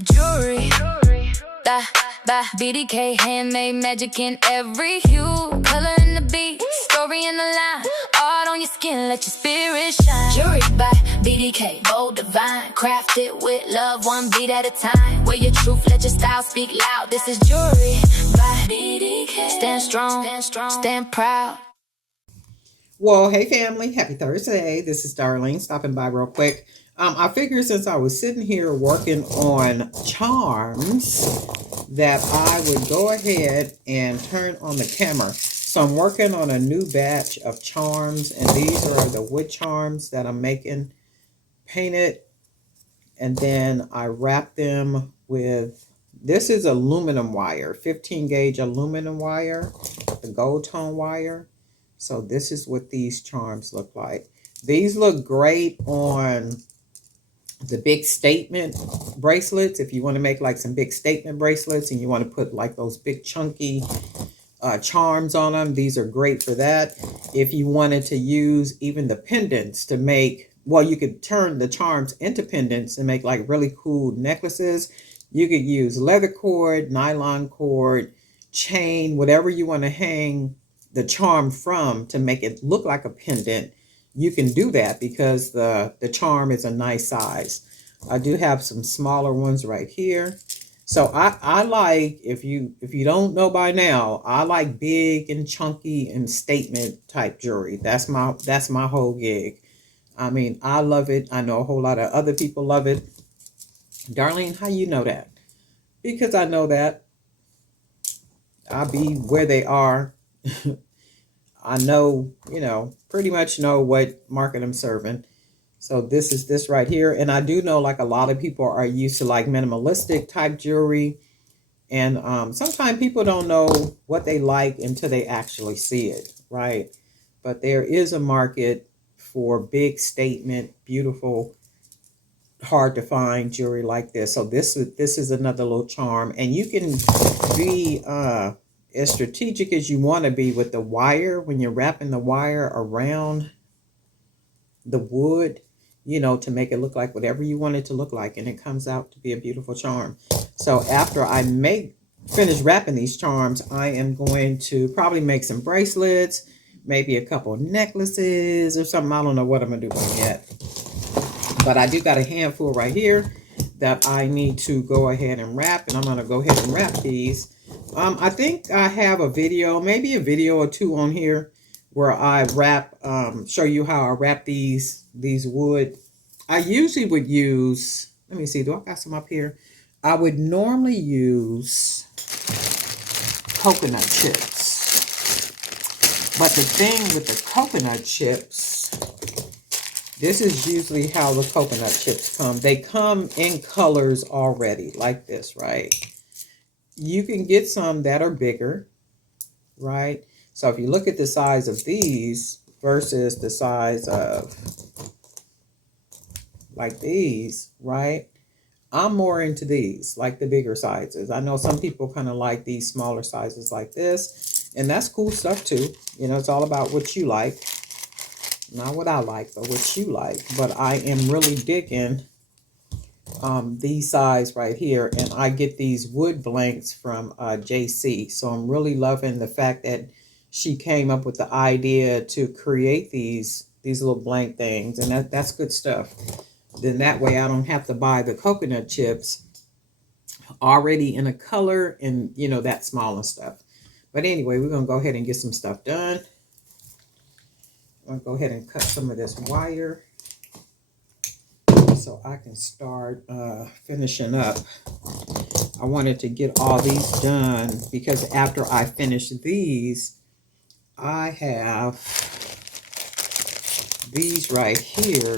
Jewelry, by BDK, handmade magic in every hue, color in the beat, story in the line, art on your skin, let your spirit shine. Jewelry by BDK, bold, divine, crafted with love, one beat at a time. Wear your truth, let your style speak loud. This is jewelry by BDK. Stand strong, stand proud. Well, hey family, happy Thursday. This is Darlene stopping by real quick. I figured since I was sitting here working on charms that I would go ahead and turn on the camera. So I'm working on a new batch of charms, and these are the wood charms that I'm making painted, and then I wrap them with, this is aluminum wire, 15 gauge aluminum wire, the gold tone wire. So this is what these charms look like. These look great on the big statement bracelets. If you want to make like some big statement bracelets and you want to put like those big chunky charms on them, these are great for that. If you wanted to use even the pendants to make, well, you could turn the charms into pendants and make like really cool necklaces. You could use leather cord, nylon cord, chain, whatever you want to hang the charm from to make it look like a pendant. You can do that because the charm is a nice size. I do have some smaller ones right here. So I like, if you don't know by now, I like big and chunky and statement type jewelry. That's my whole gig. I mean, I love it. I know a whole lot of other people love it. Darlene, how you know that? Because I know that. I be where they are. I know, pretty much know what market I'm serving. So this is this right here. And I do know like a lot of people are used to like minimalistic type jewelry. And sometimes people don't know what they like until they actually see it, right? But there is a market for big statement, beautiful, hard to find jewelry like this. So this is another little charm. And you can be as strategic as you want to be with the wire when you're wrapping the wire around the wood, to make it look like whatever you want it to look like, and it comes out to be a beautiful charm. So after I finish wrapping these charms, I am going to probably make some bracelets, maybe a couple necklaces or something. I don't know what I'm gonna do with them yet, but I do got a handful right here that I need to go ahead and wrap, and I'm gonna go ahead and wrap these. I think I have a video, maybe a video or two on here where I wrap, show you how I wrap these wood. I usually would use, let me see, do I got some up here? I would normally use coconut chips. But the thing with the coconut chips, this is usually how the coconut chips come. They come in colors already, like this, right? You can get some that are bigger, right? So if you look at the size of these versus the size of like these, right? I'm more into these, like the bigger sizes. I know some people kind of like these smaller sizes like this, and that's cool stuff too. It's all about what you like. Not what I like, but what you like. But I am really digging these size right here, and I get these wood blanks from JC. So I'm really loving the fact that she came up with the idea to create these little blank things, and that's good stuff. Then that way I don't have to buy the coconut chips already in a color and that small and stuff. But anyway, we're gonna go ahead and get some stuff done. I'm gonna go ahead and cut some of this wire so I can start finishing up. I wanted to get all these done because after I finish these, I have these right here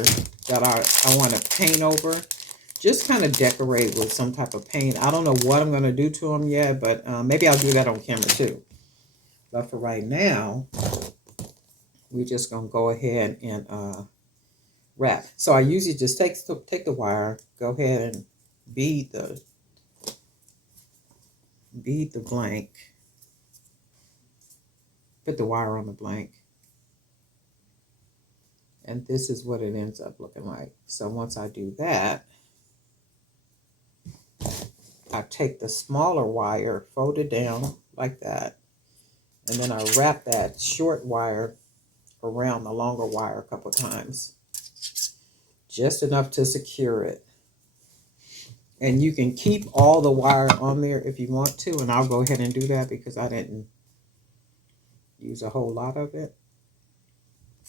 that I want to paint over. Just kind of decorate with some type of paint. I don't know what I'm going to do to them yet, but maybe I'll do that on camera too. But for right now, we're just going to go ahead and wrap. So I usually just take the wire, go ahead and bead the blank, put the wire on the blank, and this is what it ends up looking like. So once I do that, I take the smaller wire, fold it down like that, and then I wrap that short wire around the longer wire a couple times, just enough to secure it. And you can keep all the wire on there if you want to, and I'll go ahead and do that because I didn't use a whole lot of it.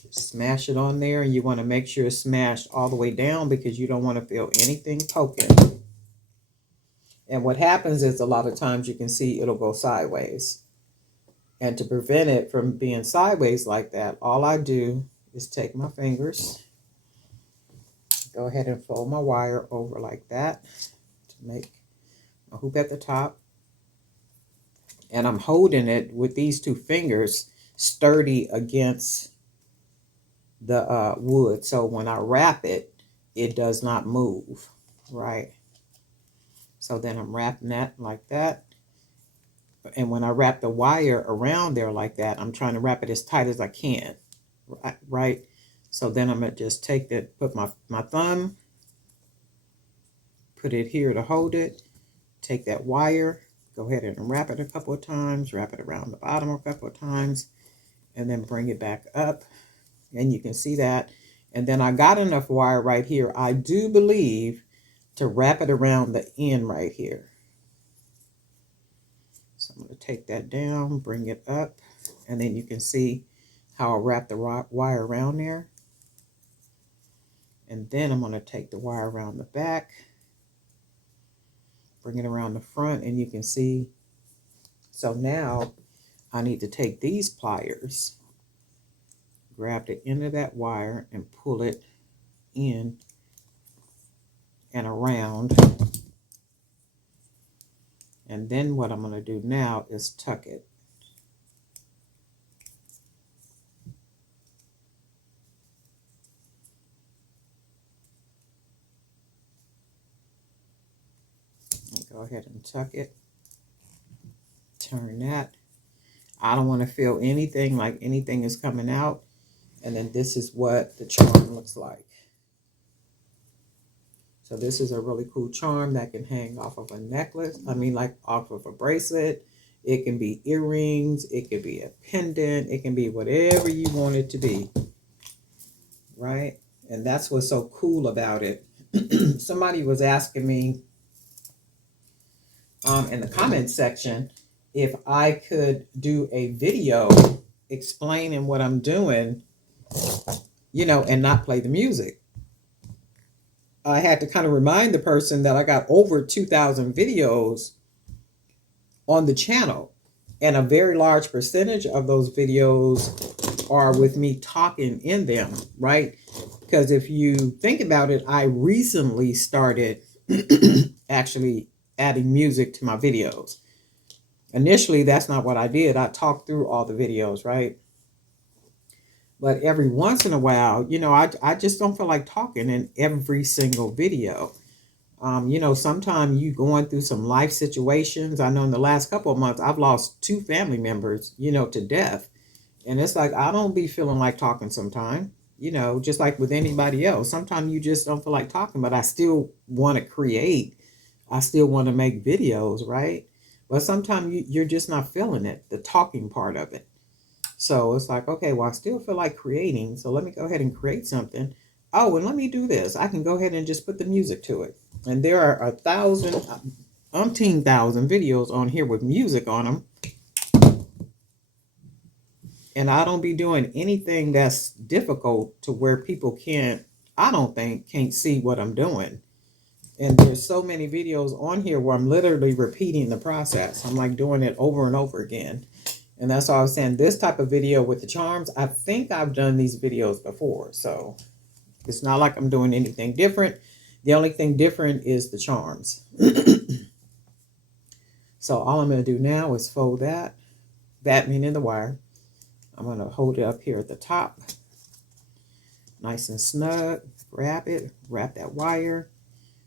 Just smash it on there, and you want to make sure it's smashed all the way down because you don't want to feel anything poking. And what happens is a lot of times you can see it'll go sideways. And to prevent it from being sideways like that, all I do is take my fingers, go ahead and fold my wire over like that to make a hoop at the top. And I'm holding it with these two fingers sturdy against the wood. So when I wrap it, it does not move, right? So then I'm wrapping that like that. And when I wrap the wire around there like that, I'm trying to wrap it as tight as I can, right? So then I'm going to just take that, put my thumb, put it here to hold it, take that wire, go ahead and wrap it a couple of times, wrap it around the bottom a couple of times, and then bring it back up. And you can see that. And then I got enough wire right here, I do believe, to wrap it around the end right here. So I'm going to take that down, bring it up, and then you can see how I wrap the wire around there. And then I'm going to take the wire around the back, bring it around the front, and you can see. So now I need to take these pliers, grab the end of that wire, and pull it in and around. And then what I'm going to do now is tuck it. Go ahead and tuck it. Turn that. I don't want to feel anything like anything is coming out. And then this is what the charm looks like. So this is a really cool charm that can hang off of a necklace. I mean, like off of a bracelet. It can be earrings. It could be a pendant. It can be whatever you want it to be. Right? And that's what's so cool about it. Somebody was asking me in the comment section if I could do a video explaining what I'm doing, you know, and not play the music. I had to kind of remind the person that I got over 2,000 videos on the channel, and a very large percentage of those videos are with me talking in them, right? Because if you think about it, I recently started actually adding music to my videos. Initially, that's not what I did. I talked through all the videos, right? But every once in a while, you know, I just don't feel like talking in every single video. You know, sometimes you going through some life situations. I know in the last couple of months, I've lost 2 family members, you know, to death. And it's like, I don't be feeling like talking sometimes, you know, just like with anybody else. Sometimes you just don't feel like talking, but I still want to create. I still want to make videos, right? But sometimes you're just not feeling it, the talking part of it. So it's like, okay, well, I still feel like creating. So let me go ahead and create something. Oh, and let me do this. I can go ahead and just put the music to it. And there are 1,000 videos on here with music on them. And I don't be doing anything that's difficult to where people can't see what I'm doing. And there's so many videos on here where I'm literally repeating the process. I'm like doing it over and over again. And that's all I was saying. This type of video with the charms, I think I've done these videos before. So it's not like I'm doing anything different. The only thing different is the charms. So all I'm going to do now is fold that meaning the wire. I'm going to hold it up here at the top. Nice and snug. Wrap it. Wrap that wire.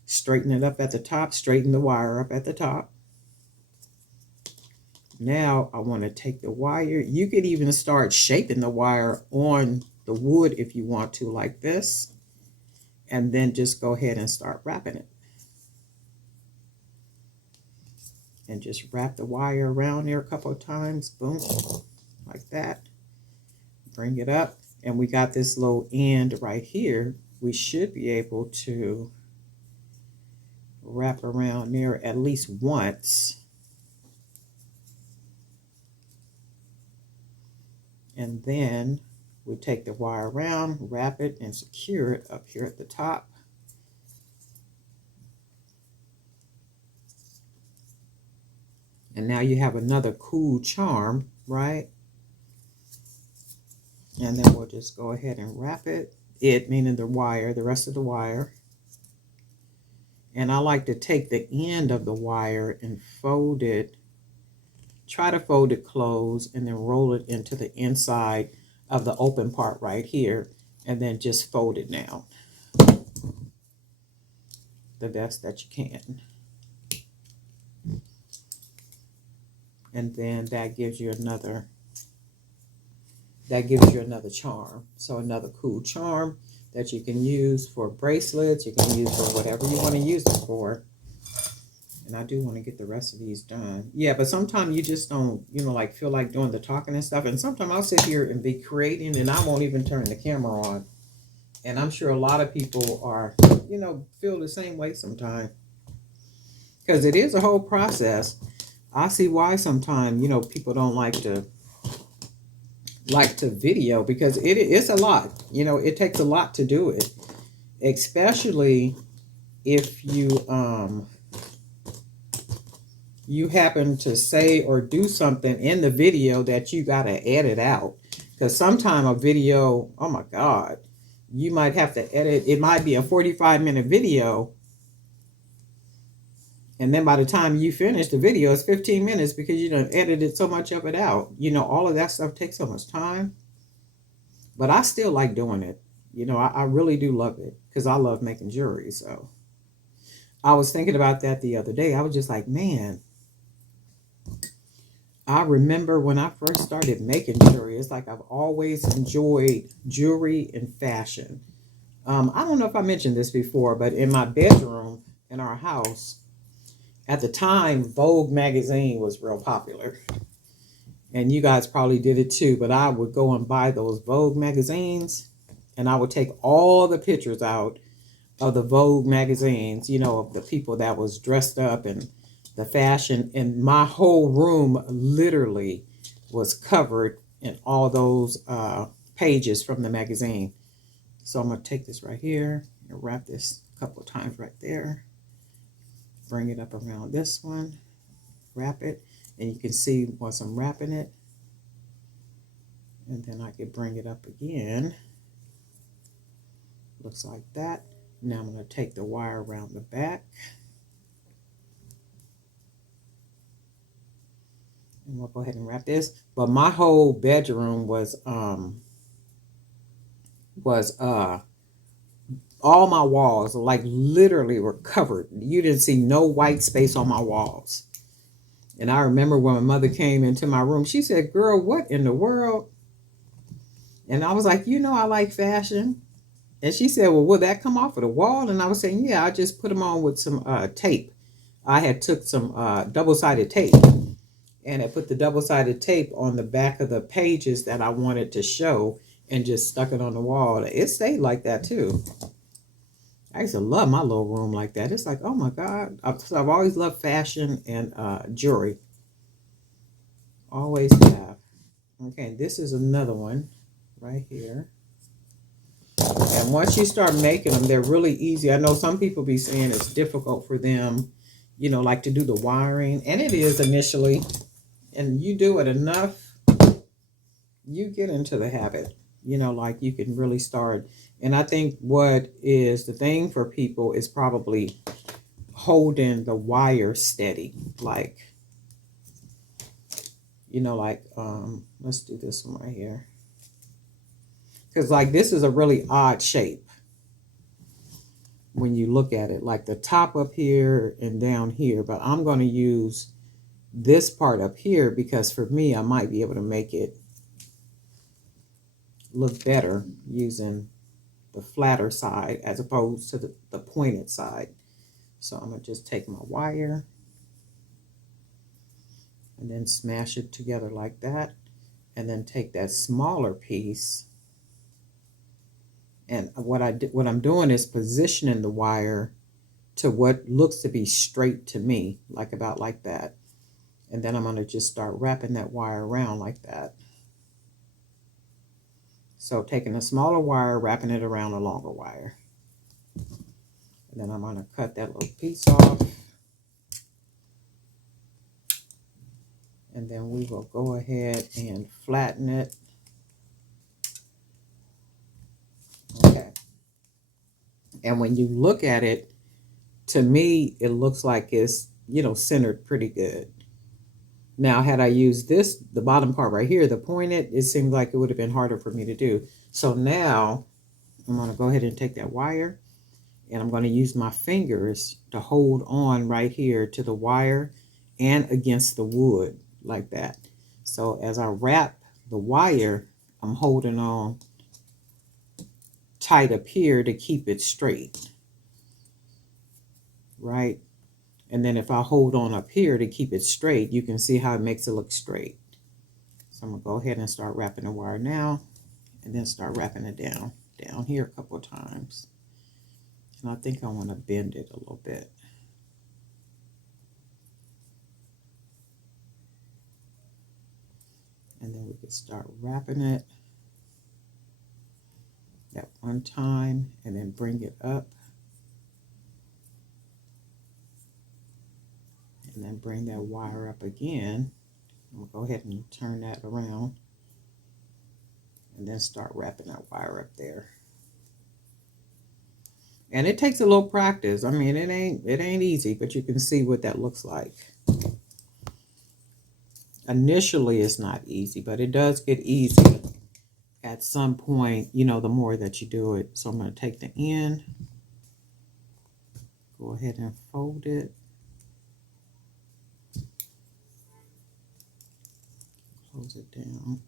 Straighten it up at the top. Straighten the wire up at the top. Now I want to take the wire. You could even start shaping the wire on the wood if you want to, like this. And then just go ahead and start wrapping it. and just wrap the wire around there a couple of times. Boom, like that. Bring it up, and we got this little end right here. We should be able to wrap around there at least once. And then we take the wire around, wrap it, and secure it up here at the top. And now you have another cool charm, right? And then we'll just go ahead and wrap it. It meaning the wire, the rest of the wire. And I like to take the end of the wire and fold it, try to fold it closed, and then roll it into the inside of the open part right here, and then just fold it down the best that you can. And then that gives you another charm. So another cool charm that you can use for bracelets, you can use for whatever you want to use it for. And I do want to get the rest of these done. Yeah, but sometimes you just don't, like feel like doing the talking and stuff. And sometimes I'll sit here and be creating and I won't even turn the camera on. And I'm sure a lot of people are, feel the same way sometimes. Because it is a whole process. I see why sometimes, people don't like to video, because it's a lot. It takes a lot to do it. Especially if you happen to say or do something in the video that you got to edit out. Because sometimes a video, oh my God, you might have to edit. It might be a 45-minute video. And then by the time you finish the video, it's 15 minutes because you done edited so much of it out. All of that stuff takes so much time. But I still like doing it. I really do love it because I love making jewelry. So I was thinking about that the other day. I was just like, man, I remember when I first started making jewelry, it's like I've always enjoyed jewelry and fashion. I don't know if I mentioned this before, but in my bedroom in our house, at the time, Vogue magazine was real popular. And you guys probably did it too, but I would go and buy those Vogue magazines, and I would take all the pictures out of the Vogue magazines, of the people that was dressed up and the fashion. And my whole room literally was covered in all those pages from the magazine. So I'm going to take this right here and wrap this a couple of times right there. Bring it up around this one, wrap it, and you can see once I'm wrapping it, and then I can bring it up again. Looks like that. Now I'm going to take the wire around the back, and we'll go ahead and wrap this. But my whole bedroom was all my walls, like literally were covered. You didn't see no white space on my walls. And I remember when my mother came into my room, she said, "Girl, what in the world?" And I was like, I like fashion. And she said, "Well, will that come off of the wall?" And I was saying, "Yeah, I just put them on with some tape." I had took some double-sided tape, and I put the double-sided tape on the back of the pages that I wanted to show and just stuck it on the wall. It stayed like that too. I used to love my little room like that. It's like, oh my God. I've always loved fashion and jewelry. Always have. Okay, this is another one right here. And once you start making them, they're really easy. I know some people be saying it's difficult for them, like to do the wiring. And it is initially. And you do it enough, you get into the habit. Like you can really start. And I think what is the thing for people is probably holding the wire steady. Like, let's do this one right here. Because like this is a really odd shape when you look at it, like the top up here and down here. But I'm going to use this part up here because for me, I might be able to make it look better using the flatter side as opposed to the pointed side. So I'm going to just take my wire and then smash it together like that, and then take that smaller piece. And what I'm doing is positioning the wire to what looks to be straight to me, like about like that. And then I'm going to just start wrapping that wire around like that. So taking a smaller wire, wrapping it around a longer wire. And then I'm going to cut that little piece off. And then we will go ahead and flatten it. Okay. And when you look at it, to me, it looks like it's, centered pretty good. Now, had I used this, the bottom part right here, the pointed, it seemed like it would have been harder for me to do. So now I'm going to go ahead and take that wire, and I'm going to use my fingers to hold on right here to the wire and against the wood like that. So as I wrap the wire, I'm holding on tight up here to keep it straight, right? And then if I hold on up here to keep it straight, you can see how it makes it look straight. So I'm going to go ahead and start wrapping the wire now, and then start wrapping it down here a couple of times. And I think I want to bend it a little bit. And then we can start wrapping it that one time, and then bring it up. And then bring that wire up again. We'll go ahead and turn that around, and then start wrapping that wire up there. And it takes a little practice. I mean, it ain't easy, but you can see what that looks like. Initially, it's not easy, but it does get easy at some point, the more that you do it. So I'm going to take the end, go ahead and fold it. Close it down.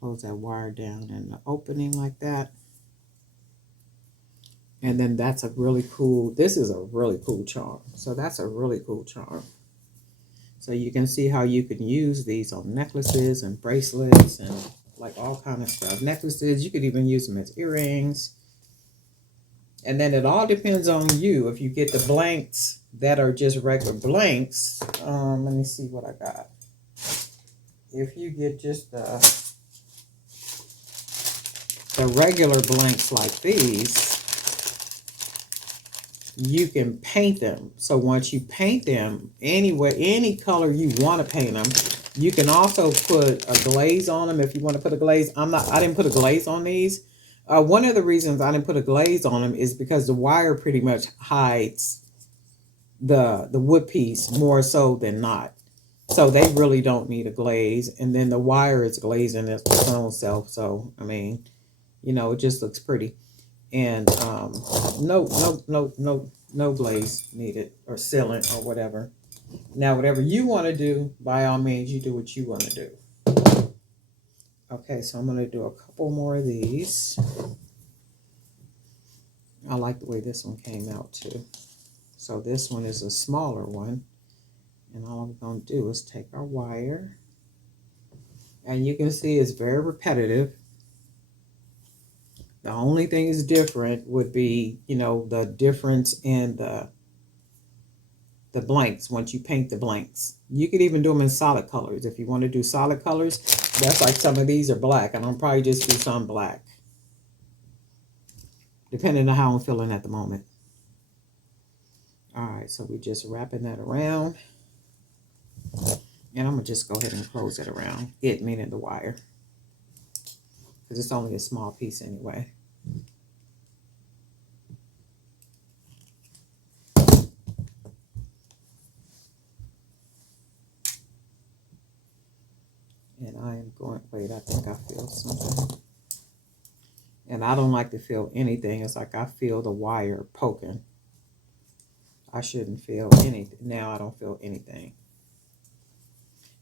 Close that wire down in the opening like that. And then this is a really cool charm. So that's a really cool charm. So you can see how you can use these on necklaces and bracelets and like all kind of stuff. Necklaces, you could even use them as earrings. And then it all depends on you. If you get the blanks that are just regular blanks, let me see what I got. If you get just the regular blanks like these, you can paint them. So once you paint them anyway, any color you want to paint them, you can also put a glaze on them if you want to put a glaze. I didn't put a glaze on these. One of the reasons I didn't put a glaze on them is because the wire pretty much hides the wood piece more so than not. So they really don't need a glaze. And then the wire is glazing its own self. So, I mean, it just looks pretty. And no glaze needed or sealant or whatever. Now, whatever you want to do, by all means, you do what you want to do. Okay, so I'm going to do a couple more of these. I like the way this one came out too. So this one is a smaller one. And all I'm going to do is take our wire. And you can see it's very repetitive. The only thing is different would be, the difference in the blanks once you paint the blanks. You could even do them in solid colors. If you want to do solid colors, that's like some of these are black, and I'll probably just do some black, depending on how I'm feeling at the moment. All right, so we're just wrapping that around. And I'm going to just go ahead and close it around. It meaning the wire. Because it's only a small piece anyway. And I am going, wait, I think I feel something. And I don't like to feel anything. It's like I feel the wire poking. I shouldn't feel anything. Now I don't feel anything.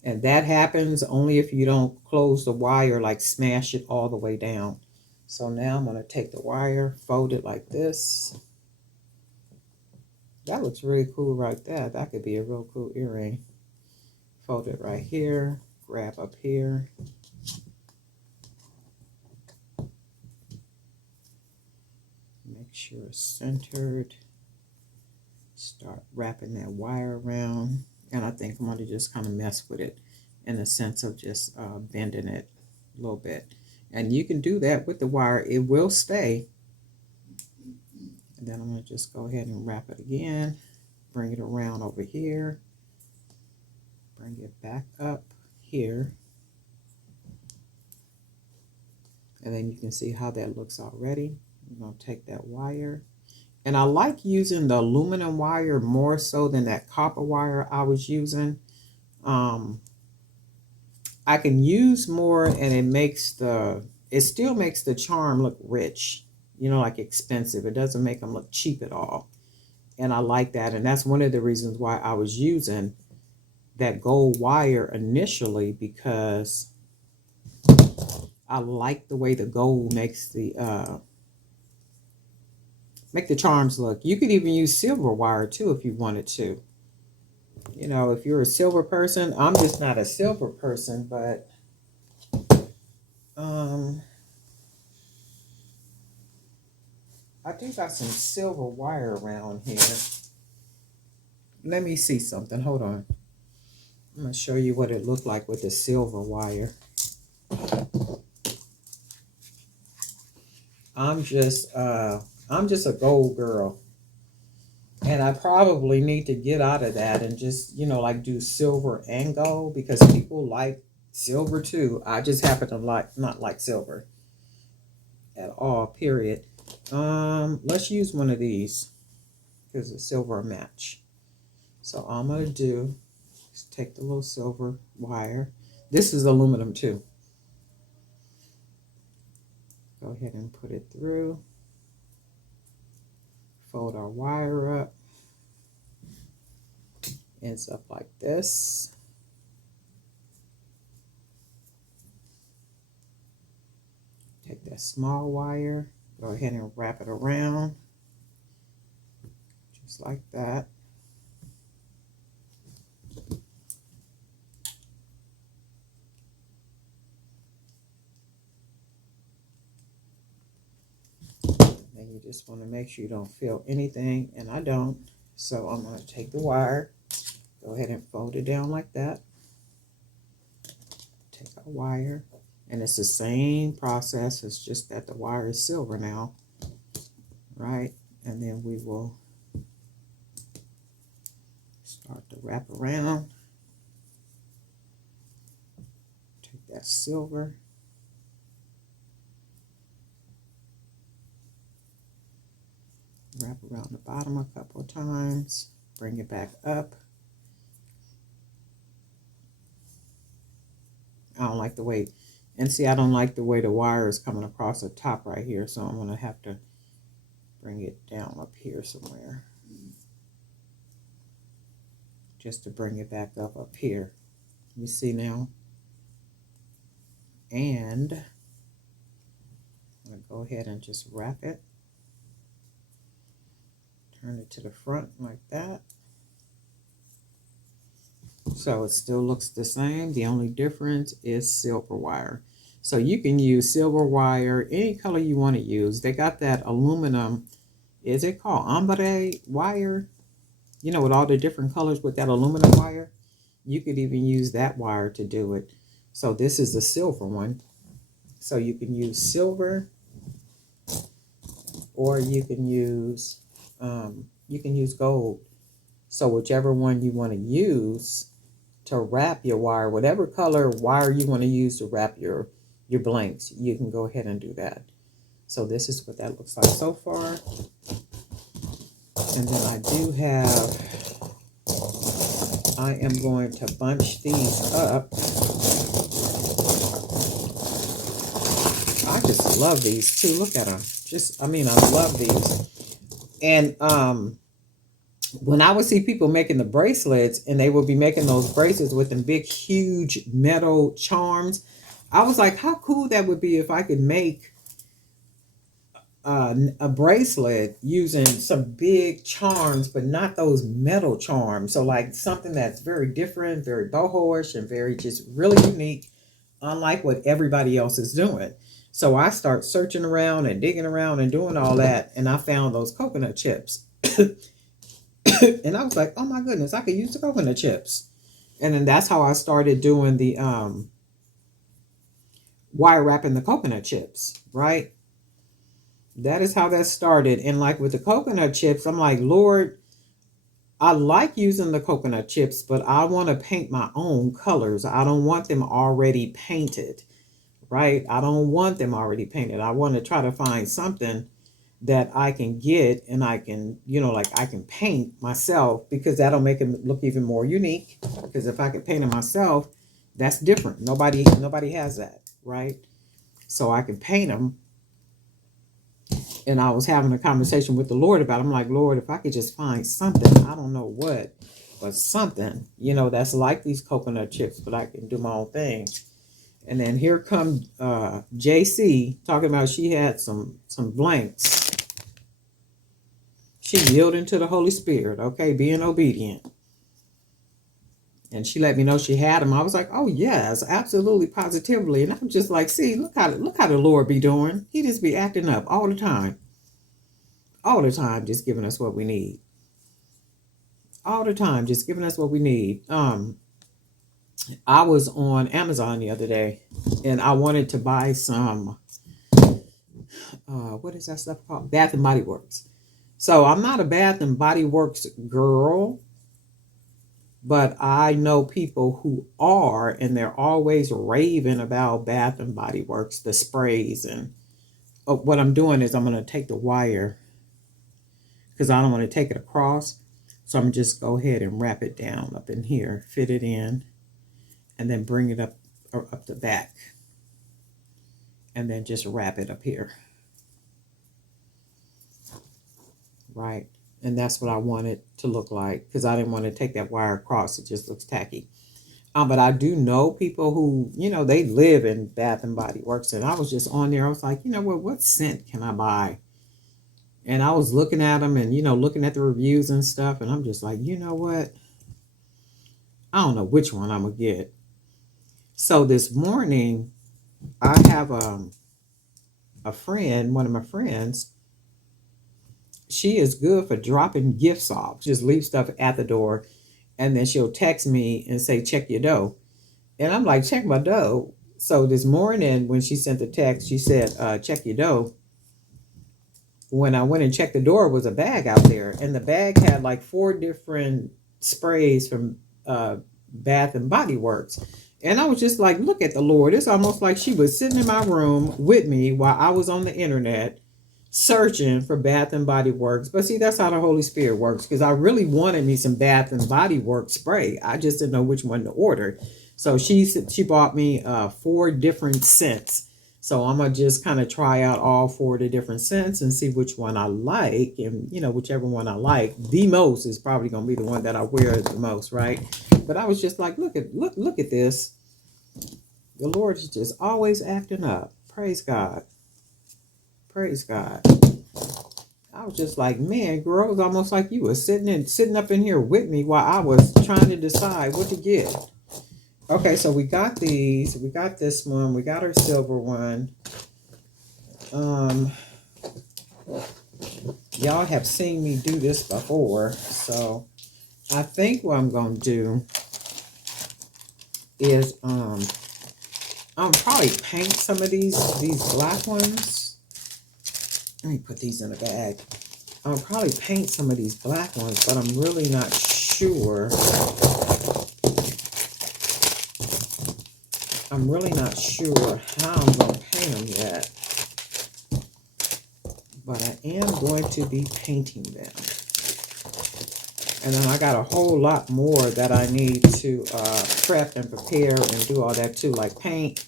And that happens only if you don't close the wire, like smash it all the way down. So now I'm going to take the wire, fold it like this. That looks really cool right there. That could be a real cool earring. Fold it right here. Grab up here. Make sure it's centered. Start wrapping that wire around. And I think I'm going to just kind of mess with it in the sense of just bending it a little bit. And you can do that with the wire. It will stay. And then I'm going to just go ahead and wrap it again. Bring it around over here. Bring it back up here. And then you can see how that looks already. I'm going to take that wire. And I like using the aluminum wire more so than that copper wire I was using. I can use more and it still makes the charm look rich, you know, like expensive. It doesn't make them look cheap at all. And I like that. And that's one of the reasons why I was using that gold wire initially, because I like the way the gold makes make the charms look. You could even use silver wire too if you wanted to. You know, if you're a silver person, I'm just not a silver person, but I do got some silver wire around here. Let me see something. Hold on. I'm going to show you what it looked like with the silver wire. I'm just a gold girl. And I probably need to get out of that and just, you know, like do silver and gold, because people like silver too. I just happen to not like silver at all, period. Let's use one of these because it's silver match. So all I'm going to do is take the little silver wire. This is aluminum too. Go ahead and put it through. Fold our wire up. Ends up like this. Take that small wire. Go ahead and wrap it around. Just like that. And you just want to make sure you don't feel anything, and I don't. So I'm going to take the wire, go ahead and fold it down like that. Take our wire, and it's the same process. It's just that the wire is silver now, right? And then we will start to wrap around. Take that silver. Wrap around the bottom a couple of times. Bring it back up. I don't like the way, and see, I don't like the way the wire is coming across the top right here, so I'm going to have to bring it down up here somewhere. Just to bring it back up here. You see now? And I'm going to go ahead and just wrap it. Turn it to the front like that. So it still looks the same. The only difference is silver wire. So you can use silver wire, any color you want to use. They got that aluminum, is it called ombre wire? You know, with all the different colors with that aluminum wire. You could even use that wire to do it. So this is the silver one. So you can use silver, or you can use gold. So whichever one you want to use to wrap your wire, whatever color wire you want to use to wrap your blanks, you can go ahead and do that. So this is what that looks like so far. And then I am going to bunch these up. I just love these too. Look at them. I love these. And when I would see people making the bracelets, and they would be making those bracelets with them big, huge metal charms, I was like, how cool that would be if I could make a bracelet using some big charms, but not those metal charms. So like something that's very different, very boho-ish, and very just really unique, unlike what everybody else is doing. So I start searching around and digging around and doing all that, and I found those coconut chips. And I was like, oh my goodness, I could use the coconut chips. And then that's how I started doing the wire wrapping the coconut chips, right? That is how that started. And like with the coconut chips, I'm like, Lord, I like using the coconut chips, but I want to paint my own colors. I don't want them already painted, right? I don't want them already painted. I want to try to find something that I can get and I can, like I can paint myself, because that'll make it look even more unique. Because if I could paint it myself, that's different. Nobody has that, right? So I can paint them. And I was having a conversation with the Lord about it. I'm like, Lord, if I could just find something, I don't know what, but something, that's like these coconut chips, but I can do my own thing. And then here come JC talking about she had some blanks. She yielding to the Holy Spirit, okay, being obedient. And she let me know she had them. I was like, oh yes, absolutely, positively. And I'm just like, see, look how the Lord be doing. He just be acting up all the time. All the time, just giving us what we need. All the time, just giving us what we need. I was on Amazon the other day, and I wanted to buy some, what is that stuff called? Bath and Body Works. So I'm not a Bath and Body Works girl, but I know people who are, and they're always raving about Bath and Body Works, the sprays. And what I'm doing is I'm going to take the wire, because I don't want to take it across. So I'm just go ahead and wrap it down up in here, fit it in, and then bring it up the back, and then just wrap it up here. Right. And that's what I wanted to look like, because I didn't want to take that wire across. It just looks tacky. But I do know people who, they live in Bath and Body Works. And I was just on there. I was like, what scent can I buy? And I was looking at them and, looking at the reviews and stuff. And I'm just like, you know what? I don't know which one I'm going to get. So this morning, I have a friend, one of my friends. She is good for dropping gifts off. Just leave stuff at the door, and then she'll text me and say, check your dough. And I'm like, check my dough. So this morning when she sent the text, she said, check your dough. When I went and checked the door, was a bag out there, and the bag had like 4 different sprays from Bath and Body Works. And I was just like, look at the Lord. It's almost like she was sitting in my room with me while I was on the internet searching for Bath and Body Works. But see, that's how the Holy Spirit works, because I really wanted me some Bath and Body Works spray. I just didn't know which one to order. So she bought me 4 different scents. So I'm going to just kind of try out all 4 of the different scents and see which one I like. And, whichever one I like the most is probably going to be the one that I wear the most, right? But I was just like, look at this. The Lord is just always acting up. Praise God. Praise God. I was just like, man, girl, it was almost like you were sitting up in here with me while I was trying to decide what to get. Okay, so we got these. We got this one. We got our silver one. Y'all have seen me do this before, so I think what I'm going to do is I'll probably paint some of these black ones. Let me put these in a bag. I'll probably paint some of these black ones, but I'm really not sure. I'm really not sure how I'm going to paint them yet. But I am going to be painting them. And then I got a whole lot more that I need to prep and prepare and do all that too, like paint,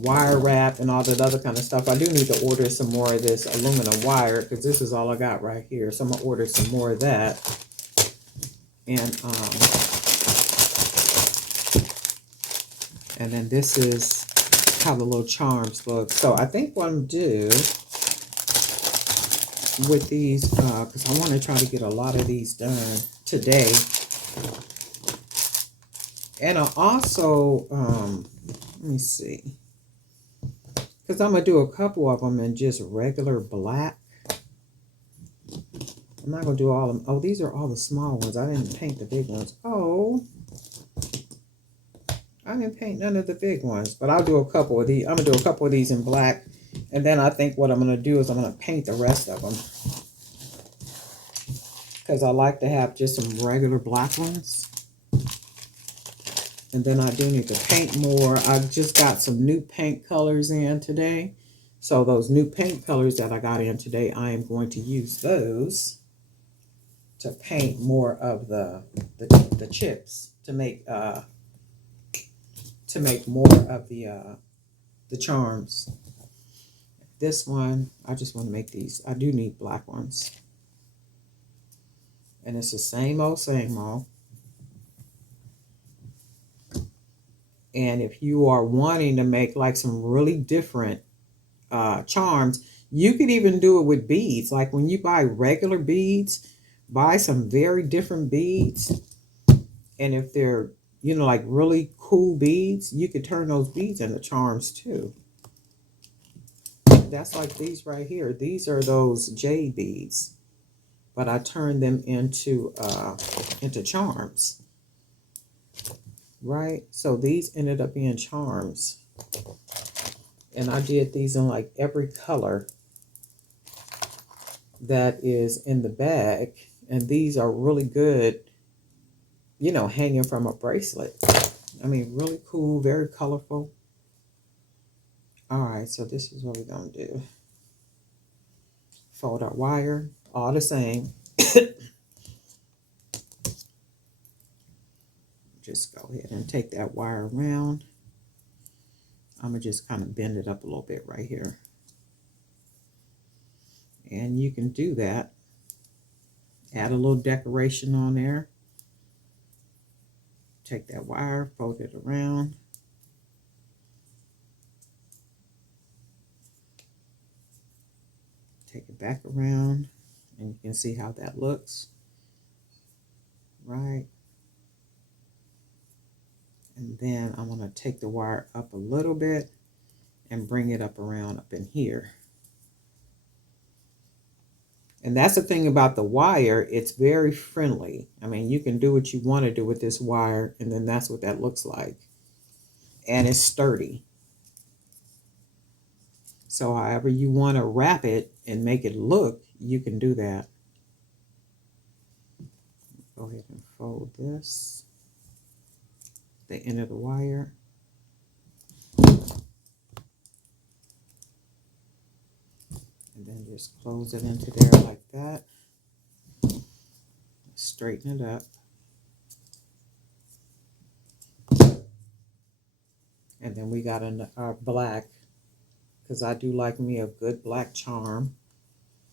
wire wrap, and all that other kind of stuff. I do need to order some more of this aluminum wire, because this is all I got right here. So I'm going to order some more of that. And then this is how the little charms look. So I think what I'm going to do with these because I want to try to get a lot of these done today. And I also, let me see, because I'm going to do a couple of them in just regular black. I'm not going to do all of them. Oh, these are all the small ones. I didn't paint the big ones. Oh, I didn't paint none of the big ones, but I'll do a couple of these. I'm going to do a couple of these in black. And then I think what I'm going to do is I'm going to paint the rest of them. Because I like to have just some regular black ones. And then I do need to paint more. I've just got some new paint colors in today. So those new paint colors that I got in today, I am going to use those to paint more of the chips to make more of the charms. This one, I just want to make these. I do need black ones. And it's the same old, same old. And if you are wanting to make like some really different charms, you could even do it with beads. Like when you buy regular beads, buy some very different beads. And if they're, you know, like really cool beads, you could turn those beads into charms too. That's like these right here. These are those jade beads. But I turned them into charms. Right? So these ended up being charms. And I did these in like every color that is in the bag. And these are really good, you know, hanging from a bracelet. I mean, really cool, very colorful. All right, so this is what we're going to do. Fold our wire, all the same. Just go ahead and take that wire around. I'm going to just kind of bend it up a little bit right here. And you can do that. Add a little decoration on there. Take that wire, fold it around. Take it back around. And you can see how that looks. Right. And then I'm going to take the wire up a little bit and bring it up around up in here. And that's the thing about the wire. It's very friendly. I mean, you can do what you want to do with this wire, and then that's what that looks like. And it's sturdy. So however you want to wrap it and make it look, you can do that. Go ahead and fold this. The end of the wire. And then just close it into there like that. Straighten it up. And then we got our black, because I do like me a good black charm,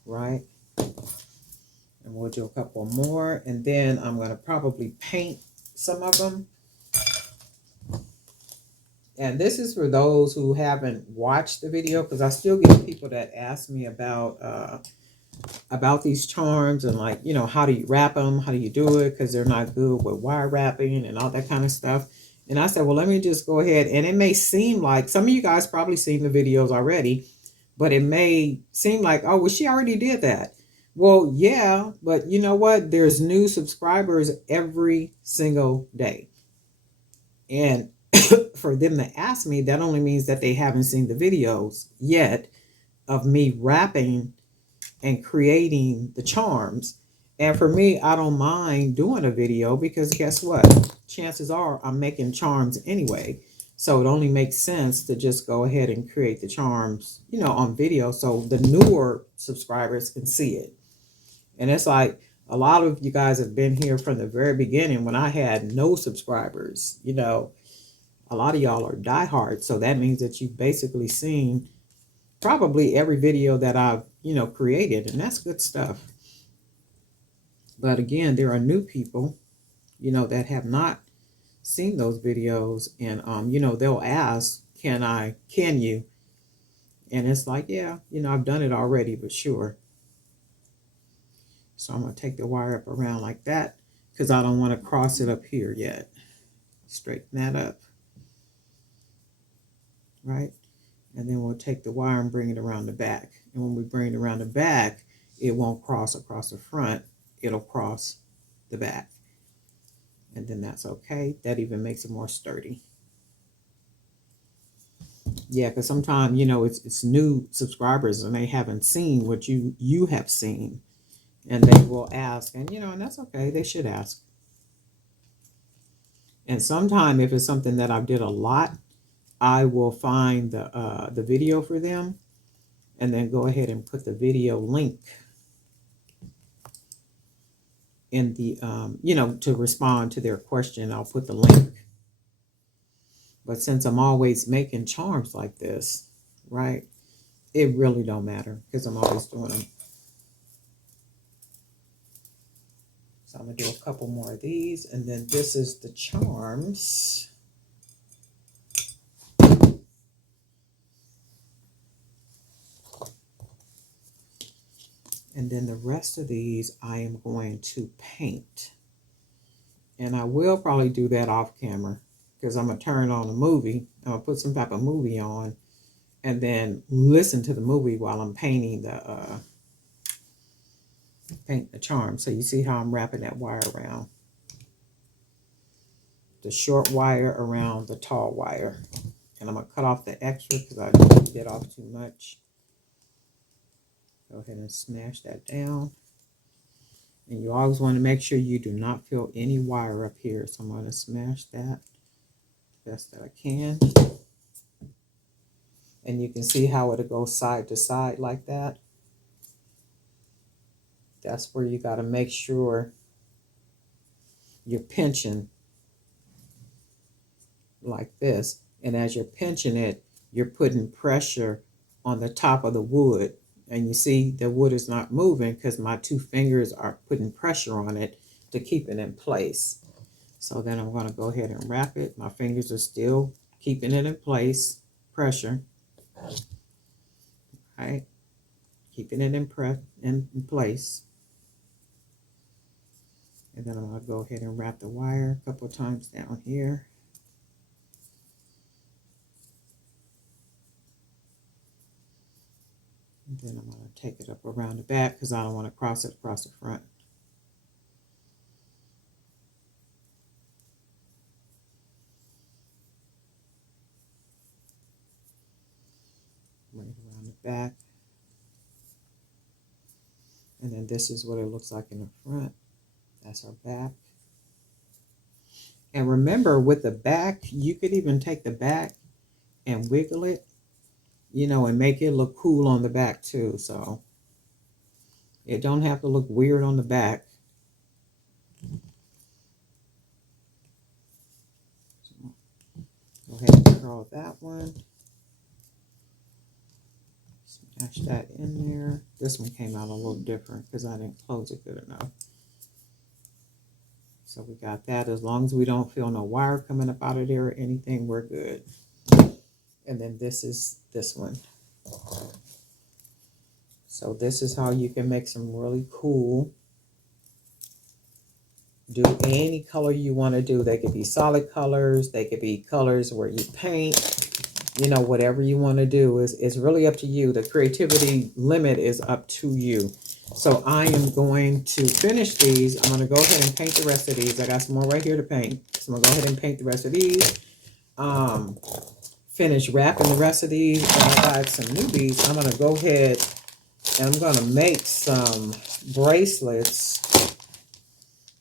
right? And we'll do a couple more. And then I'm going to probably paint some of them. And this is for those who haven't watched the video, because I still get people that ask me about these charms and, like, you know, how do you wrap them? How do you do it? Because they're not good with wire wrapping and all that kind of stuff. And I said, well, let me just go ahead. And it may seem like some of you guys probably seen the videos already, but it may seem like, oh, well, she already did that. Well, yeah, but you know what? There's new subscribers every single day. And for them to ask me, that only means that they haven't seen the videos yet of me wrapping and creating the charms. And for me, I don't mind doing a video, because guess what? Chances are I'm making charms anyway. So it only makes sense to just go ahead and create the charms, you know, on video, so the newer subscribers can see it. And it's like, a lot of you guys have been here from the very beginning when I had no subscribers. You know, a lot of y'all are diehards. So that means that you've basically seen probably every video that I've, you know, created. And that's good stuff. But again, there are new people, you know, that have not seen those videos. And, you know, they'll ask, can you? And it's like, yeah, you know, I've done it already, but sure. So I'm going to take the wire up around like that because I don't want to cross it up here yet. Straighten that up. Right? And then we'll take the wire and bring it around the back. And when we bring it around the back, it won't cross across the front. It'll cross the back. And then that's okay. That even makes it more sturdy. Yeah, because sometimes, you know, it's new subscribers and they haven't seen what you have seen. And they will ask. And, you know, and that's okay. They should ask. And sometimes if it's something that I did a lot, I will find the video for them and then go ahead and put the video link in the, you know, to respond to their question. I'll put the link. But since I'm always making charms like this, right, it really don't matter because I'm always doing them. So I'm going to do a couple more of these. And then this is the charms. And then the rest of these I am going to paint. And I will probably do that off camera because I'm going to turn on a movie. I'm going to put some type of movie on and then listen to the movie while I'm painting the charm. So you see how I'm wrapping that wire around. The short wire around the tall wire. And I'm going to cut off the extra because I bit off too much. Go ahead and smash that down. And you always want to make sure you do not feel any wire up here. So I'm going to smash that best that I can. And you can see how it'll go side to side like that. That's where you got to make sure you're pinching like this. And as you're pinching it, you're putting pressure on the top of the wood. And you see the wood is not moving because my two fingers are putting pressure on it to keep it in place. So then I'm going to go ahead and wrap it. My fingers are still keeping it in place. Pressure. Right? Keeping it in place. And then I'm going to go ahead and wrap the wire a couple times down here. And then I'm going to take it up around the back because I don't want to cross it across the front. Bring it around the back. And then this is what it looks like in the front. That's our back. And remember, with the back, you could even take the back and wiggle it, you know, and make it look cool on the back too. So it don't have to look weird on the back. So go ahead and curl that one. Smash that in there. This one came out a little different because I didn't close it good enough. So we got that. As long as we don't feel no wire coming up out of there or anything, we're good. And then this is this one. So this is how you can make some really cool. Do any color you want to do. They could be solid colors. They could be colors where you paint. You know, whatever you want to do is really up to you. The creativity limit is up to you. So I am going to finish these. I'm going to go ahead and paint the rest of these. I got some more right here to paint. So I'm going to go ahead and paint the rest of these. Finish wrapping the rest of these. And I got some newbies. I'm going to go ahead and I'm going to make some bracelets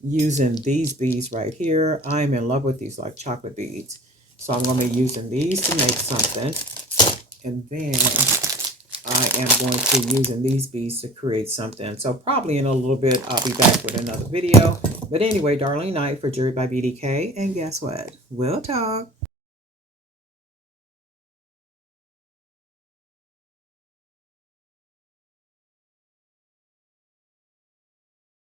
using these beads right here. I'm in love with these like chocolate beads. So I'm going to be using these to make something. And then I am going to be using these beads to create something. So probably in a little bit, I'll be back with another video. But anyway, Darling Night for Jewelry by BDK. And guess what? We'll talk.